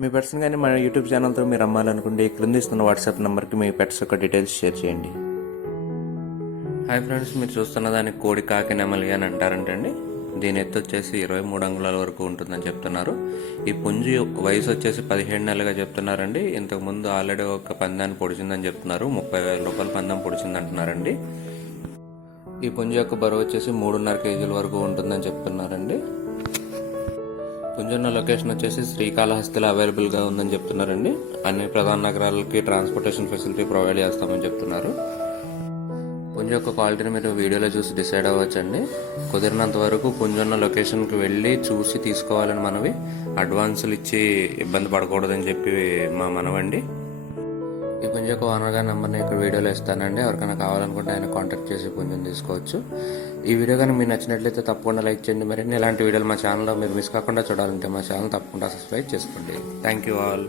మీ పెట్స్ని కానీ మన యూట్యూబ్ ఛానల్తో మీరు అమ్మాలనుకుంటే క్రింద ఇస్తున్న వాట్సాప్ నెంబర్కి మీ పెట్స్ యొక్క డీటెయిల్స్ షేర్ చేయండి. హాయ్ ఫ్రెండ్స్, మీరు చూస్తున్న దానికి కోడి కాకి నెమలి అని అంటారంటండి. దీని ఎత్తు వచ్చేసి 23 అంగుళాల వరకు ఉంటుందని చెప్తున్నారు. ఈ పుంజు వయసు వచ్చేసి 17 నెలలుగా చెప్తున్నారండి. ఇంతకుముందు ఆల్రెడీ ఒక పందాన్ని పొడిచిందని చెప్తున్నారు. 30,000 రూపాయల పందెం పొడిచింది అంటున్నారండి. ఈ పుంజు యొక్క బరువు వచ్చేసి 3.5 కేజీల వరకు ఉంటుందని చెప్తున్నారండి. పుంజున్న లొకేషన్ వచ్చేసి శ్రీకాళహస్తిలో అవైలబుల్గా ఉందని చెప్తున్నారండి. అన్ని ప్రధాన నగరాలకి ట్రాన్స్పోర్టేషన్ ఫెసిలిటీ ప్రొవైడ్ చేస్తామని చెప్తున్నారు. పుంజు యొక్క క్వాలిటీని మీరు వీడియోలో చూసి డిసైడ్ అవ్వచ్చండి. కుదిరినంత వరకు పుంజున్న లొకేషన్కి వెళ్ళి చూసి తీసుకోవాలని మనవి. అడ్వాన్సులు ఇచ్చి ఇబ్బంది పడకూడదని చెప్పి మా మనవండి. ఈ పుంజు యొక్క ఓనర్ గారి నెంబర్ని ఇక్కడ వీడియోలో ఇస్తానండి. ఎవరికైనా కావాలనుకుంటే ఆయన కాంటాక్ట్ చేసి పుంజుని తీసుకోవచ్చు. ఈ వీడియో కానీ మీకు నచ్చినట్లయితే తప్పకుండా లైక్ చేయండి. మరిన్ని ఇలాంటి వీడియోలు మా ఛానల్లో మీరు మిస్ కాకుండా చూడాలంటే మా ఛానల్ తప్పకుండా సబ్స్క్రైబ్ చేసుకోండి. Thank you all.